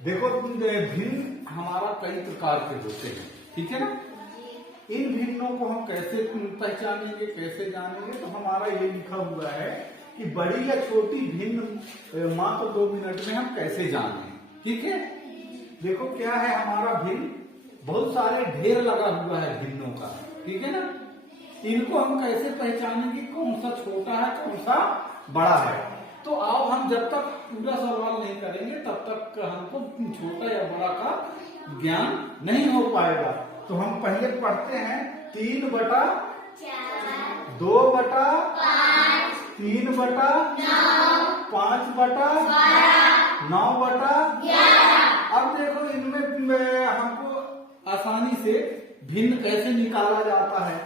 देखो भिन्न हमारा कई प्रकार के होते हैं, ठीक है ना। इन भिन्नों को हम कैसे पहचानेंगे, कैसे जानेंगे, तो हमारा ये लिखा हुआ है कि बड़ी या छोटी भिन्न मात्र 2 मिनट में हम कैसे जानें, ठीक है। देखो क्या है हमारा भिन्न, बहुत सारे ढेर लगा हुआ है भिन्नों का, ठीक है ना। इनको हम कैसे पहचानेंगे कौन सा छोटा है कौन सा बड़ा है। तो आओ हम जब तक पूरा सवाल नहीं करेंगे तब तक हमको छोटा या बड़ा का ज्ञान नहीं हो पाएगा। तो हम पहले पढ़ते हैं 3/4, 2/5, 3/9, 5/12, 9/11। अब देखो इनमें हमको आसानी से भिन्न कैसे निकाला जाता है।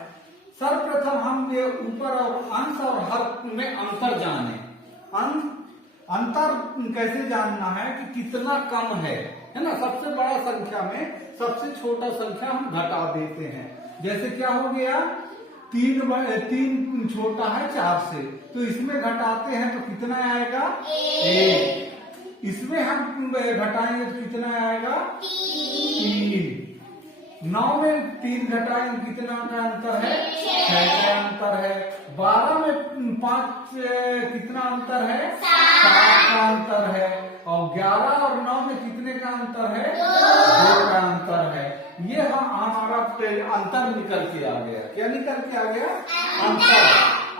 सर्वप्रथम हम ये ऊपर और अंश और हर में अंतर जाने। अंतर कैसे जानना है कि कितना कम है ना। सबसे बड़ा संख्या में सबसे छोटा संख्या हम घटा देते हैं। जैसे क्या हो गया, 3 छोटा है 4 से, तो इसमें घटाते हैं तो कितना आएगा 1। इसमें हम घटाएंगे तो कितना आएगा 3। 9 में 3 घटाएंगे कितना का अंतर है 6 का अंतर है। 12 में 5 कितना अंतर है 7 का अंतर है। और 11 और 9 में कितने का अंतर है 2 का अंतर है। ये हमारा अंतर निकल के आ गया। क्या निकल के आ गया अंतर।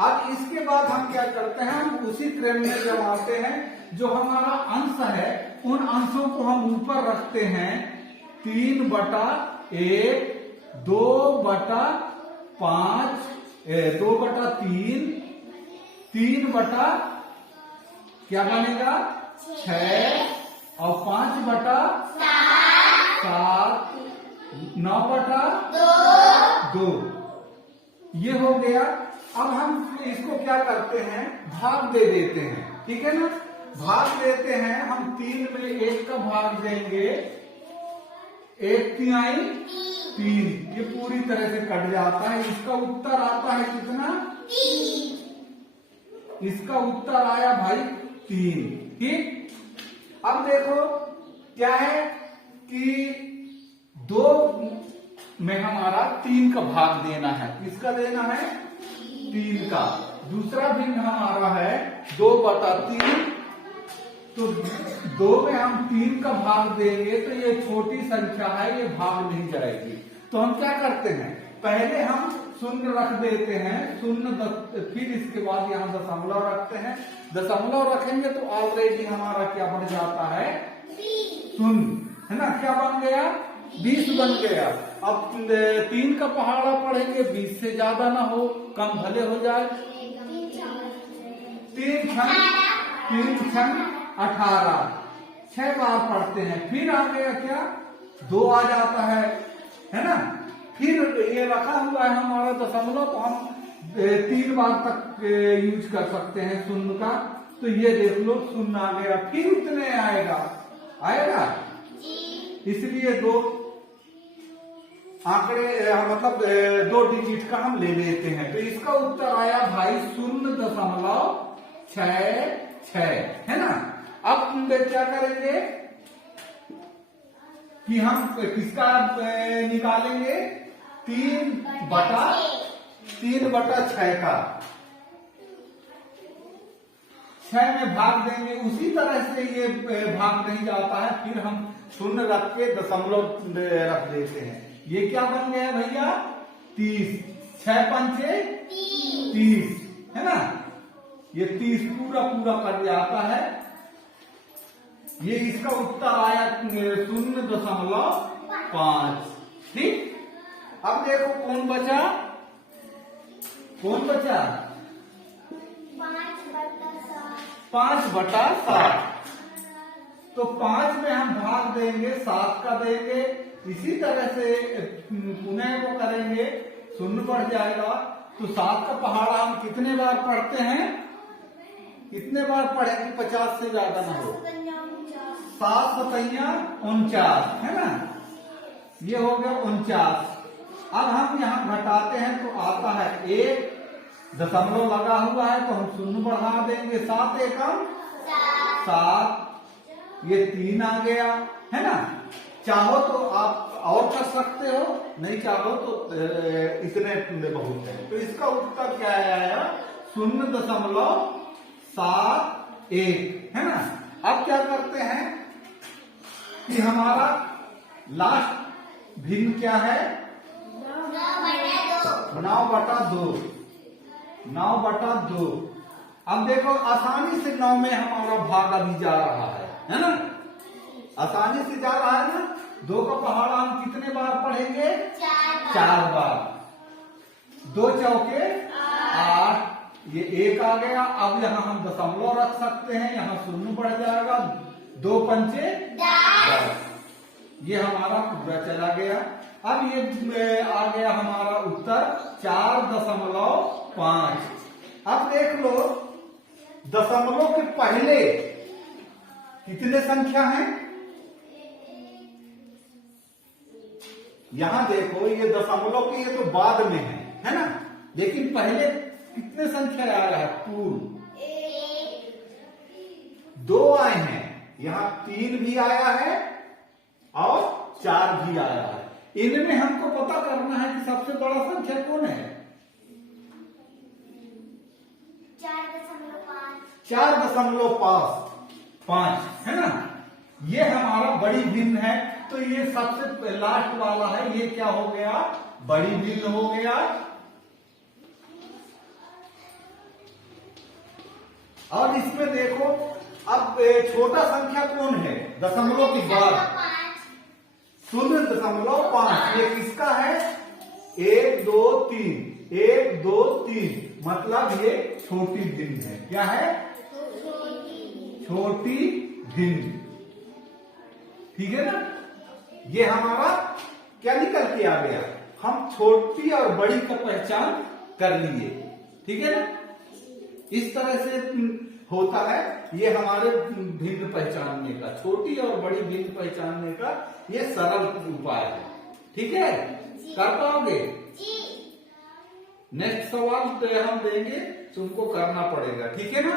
अब इसके बाद हम क्या करते हैं, हम उसी क्रम में जब आते हैं जो हमारा अंश है उन अंशों को हम ऊपर रखते हैं। 3/1, 2/5, 2/3, 3/ क्या बनेगा 6 और 5/7, 9/2। ये हो गया। अब हम इसको क्या करते हैं, भाग दे देते हैं, ठीक है ना। भाग देते हैं हम 3 में 1 का भाग देंगे, 1/3, 3। ये पूरी तरह से कट जाता है। इसका उत्तर आता है कितना 3। इसका उत्तर आया भाई 3, ठीक। अब देखो क्या है कि 2 में हमारा 3 का भाग देना है। किसका देना है 3 का। दूसरा भिन्न हमारा है 2/3। तो 2 में हम 3 का भाग देंगे तो ये छोटी संख्या है, ये भाग नहीं जाएगी। तो हम क्या करते हैं, पहले हम शून्य रख देते हैं, शून्य, फिर इसके बाद यहाँ दशमलव रखते हैं। दशमलव रखेंगे तो ऑलरेडी हमारा क्या बन जाता है शून्य, है ना। क्या बन गया 20 बन गया। अब 3 का पहाड़ा पढ़ेंगे, 20 से ज्यादा ना हो, कम भले हो जाए। 3 छंग 18, 6 बार पढ़ते हैं। फिर आ गया क्या 2 आ जाता है ना। फिर ये रखा हुआ है हमारा दशमलव, तो हम 3 बार तक यूज कर सकते हैं शून्य का। तो ये देख लो शून्य आ गया। फिर उतने आएगा इसलिए 2 आंकड़े मतलब 2 डिजिट का हम ले लेते हैं। तो इसका उत्तर आया भाई 0.66 है ना। अब क्या करेंगे कि हम किसका निकालेंगे 3/6 का। 6 में भाग देंगे, उसी तरह से ये भाग नहीं जाता है। फिर हम शून्य रख के दशमलव रख देते हैं। ये क्या बन गया भैया 30। 6 पंचे 30 है ना। ये 30 पूरा कर जाता है। ये इसका उत्तर आया 0.5, ठीक। अब देखो कौन बचा 5/7। तो 5 में हम भाग देंगे, 7 का देंगे। इसी तरह से पुनः वो करेंगे, शून्य बढ़ जाएगा। तो 7 का पहाड़ा हम कितने बार पढ़ते हैं, कितने बार पढ़ेंगे 50 से ज्यादा ना हो। 7 × 49 है ना। ये हो गया 49। अब हम यहाँ घटाते हैं तो आता है 1, दशमलव लगा हुआ है तो हम शून्य बढ़ा देंगे। 7 एकम 7, ये 3 आ गया। है ना। चाहो तो आप और कर सकते हो, नहीं चाहो तो इतने में बहुत है। तो इसका उत्तर क्या आया? 0.71 है ना। अब क्या करते हैं कि हमारा लास्ट भिन्न क्या है? 9/2। 9/2। अब देखो आसानी से 9 में हमारा भाग अभी जा रहा है ना। आसानी से जा रहा है ना। 2 का पहाड़ा हम कितने बार पढ़ेंगे? 4 बार। 2 चौके 8। ये 1 आ गया। अब यहाँ हम दशमलव रख सकते हैं, यहाँ 0 बढ़ जाएगा। 2 पंचे 10। ये हमारा पूरा चला गया। अब ये आ गया हमारा उत्तर 4.5। अब देख लो दशमलव के पहले कितने संख्या हैं? यहां देखो ये दशमलव के ये तो बाद में है ना। लेकिन पहले कितने संख्या आया है? पूर्ण 2 आए हैं। यहां 3 भी आया है और 4 भी आया है। इनमें हमको पता करना है कि सबसे बड़ा संख्या कौन है? 4.5 है ना। ये हमारा बड़ी भिन्न है। तो ये सबसे लास्ट वाला है। ये क्या हो गया? बड़ी भिन्न हो गया। और इसमें देखो अब छोटा संख्या कौन है दशमलव के बाद? 0.5। ये किसका है? 1 2 3। 1 2 3 मतलब ये छोटी भिन्न है। क्या है? छोटी भिन्न। ठीक है ना। ये हमारा क्या निकल के आ गया? हम छोटी और बड़ी का पहचान कर लिए। ठीक है ना। इस तरह से होता है ये हमारे भिन्न पहचानने का, छोटी और बड़ी भिन्न पहचानने का ये सरल उपाय है। ठीक है, कर पाओगे? नेक्स्ट सवाल तो हम देंगे, तुमको करना पड़ेगा। ठीक है ना।